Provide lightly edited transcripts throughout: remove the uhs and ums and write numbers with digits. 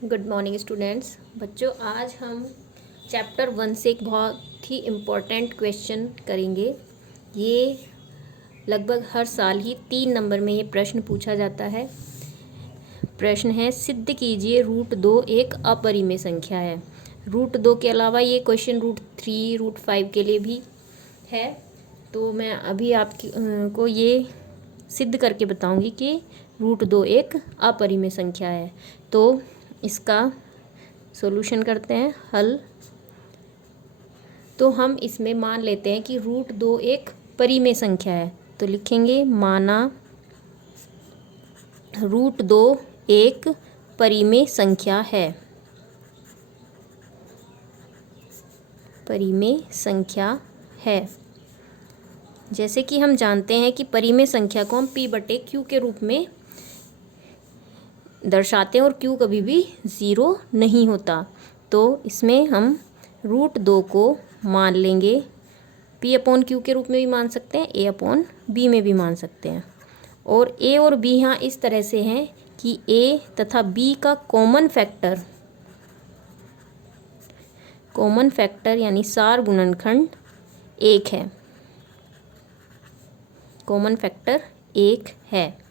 Good morning students. बच्चों, आज हम चैप्टर 1 से एक बहुत ही इम्पोर्टेंट क्वेश्चन करेंगे। ये लगभग हर साल ही 3 नंबर में ये प्रश्न पूछा जाता है। प्रश्न है, सिद्ध कीजिए √2 एक अपरिमेय संख्या है। √2 के अलावा ये क्वेश्चन √3 √5 के लिए भी है। तो मैं अभी को ये सिद्ध करके बताऊंगी कि √2 एक अपरिमेय संख्या है। तो इसका सॉल्यूशन करते हैं, हल। तो हम इसमें मान लेते हैं कि √2 एक परिमेय संख्या है। तो लिखेंगे, माना √2 एक परिमेय संख्या है। परिमेय संख्या है। जैसे कि हम जानते हैं कि परिमेय संख्या को हम p/q के रूप में दर्शाते हैं और q कभी भी 0 नहीं होता। तो इसमें हम √2 को मान लेंगे, p/q के रूप में भी मान सकते हैं, a/b में भी मान सकते हैं। और a और b यहाँ इस तरह से हैं कि a तथा b का कॉमन फैक्टर यानी सार गुणनखंड 1 है। कॉमन फैक्टर 1 है।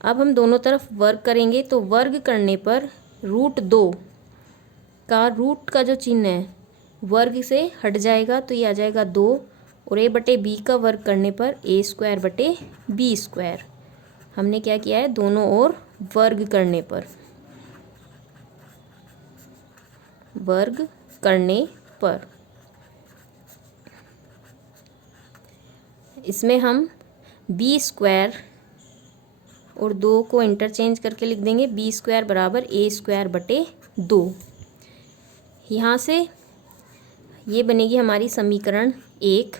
अब हम दोनों तरफ वर्ग करेंगे, तो वर्ग करने पर √2 का रूट का जो चिन्ह है वर्ग से हट जाएगा, तो ये आ जाएगा 2। और a/b का वर्ग करने पर a²/b²। हमने क्या किया है, दोनों ओर वर्ग करने पर इसमें हम b² और 2 को इंटरचेंज करके लिख देंगे, b² = a²/2। यहाँ से ये बनेगी हमारी समीकरण 1।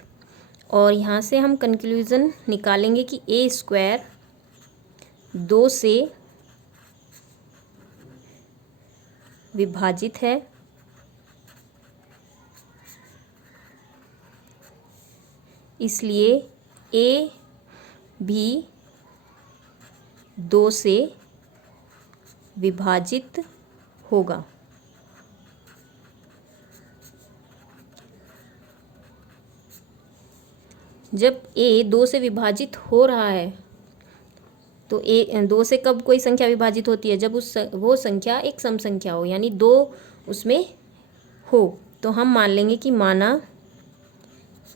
और यहाँ से हम कंक्लूज़न निकालेंगे कि a² 2 से विभाजित है, इसलिए a भी 2 से विभाजित होगा। जब a 2 से विभाजित हो रहा है, तो a 2 से कब कोई संख्या विभाजित होती है, जब वो संख्या एक सम संख्या हो, यानी 2 उसमें हो। तो हम मान लेंगे कि माना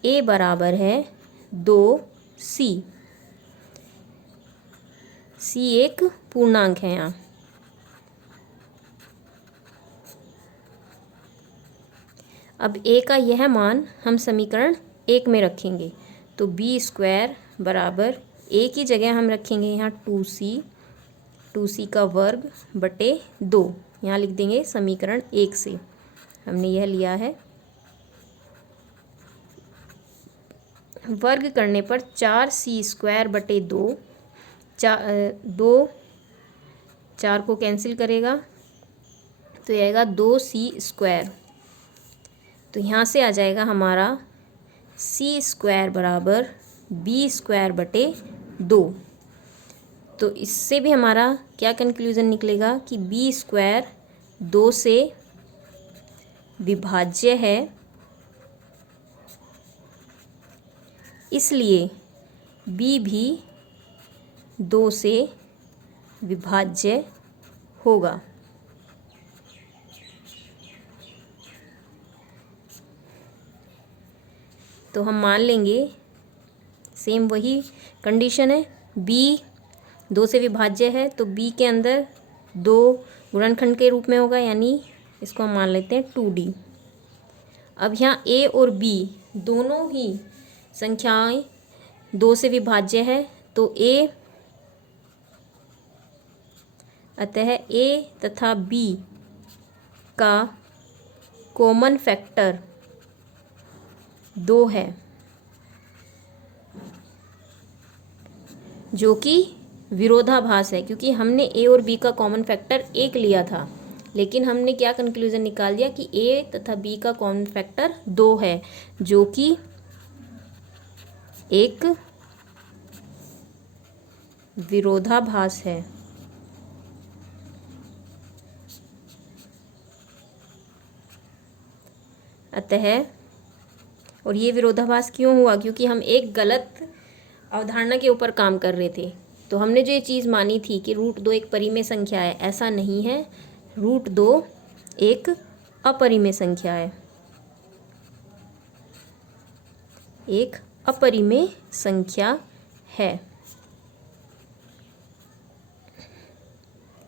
a बराबर है 2c। c एक पूर्णांक है यहाँ। अब a का यह मान हम समीकरण 1 में रखेंगे, तो b² बराबर a की जगह हम रखेंगे यहाँ 2c का वर्ग बटे 2। यहाँ लिख देंगे समीकरण 1 से हमने यह लिया है। वर्ग करने पर 4c²/2, 4 को कैंसिल करेगा, तो यह आएगा 2c²। तो यहाँ से आ जाएगा हमारा c² बराबर b²/2। तो इससे भी हमारा क्या कंक्लूज़न निकलेगा कि b² 2 से विभाज्य है, इसलिए b भी 2 से विभाज्य होगा। तो हम मान लेंगे, सेम वही कंडीशन है, b 2 से विभाज्य है, तो b के अंदर 2 गुणनखंड के रूप में होगा, यानी इसको हम मान लेते हैं 2d। अब यहाँ a और b दोनों ही संख्याएं 2 से विभाज्य है, तो अतः a तथा b का कॉमन फैक्टर 2 है, जो कि विरोधाभास है, क्योंकि हमने a और b का कॉमन फैक्टर 1 लिया था, लेकिन हमने क्या कंक्लूजन निकाल दिया कि a तथा b का कॉमन फैक्टर 2 है, जो कि एक विरोधाभास है। अतः, और ये विरोधाभास क्यों हुआ? क्योंकि हम एक गलत अवधारणा के ऊपर काम कर रहे थे। तो हमने जो ये चीज़ मानी थी कि √2 एक परिमेय संख्या है, ऐसा नहीं है। √2 एक अपरिमेय संख्या है, एक अपरिमेय संख्या है।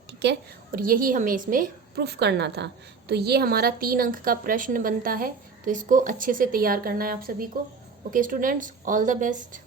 ठीक है, और यही हमें इसमें प्रूफ करना था। तो ये हमारा 3 अंक का प्रश्न बनता है, तो इसको अच्छे से तैयार करना है आप सभी को। Okay students, all the best.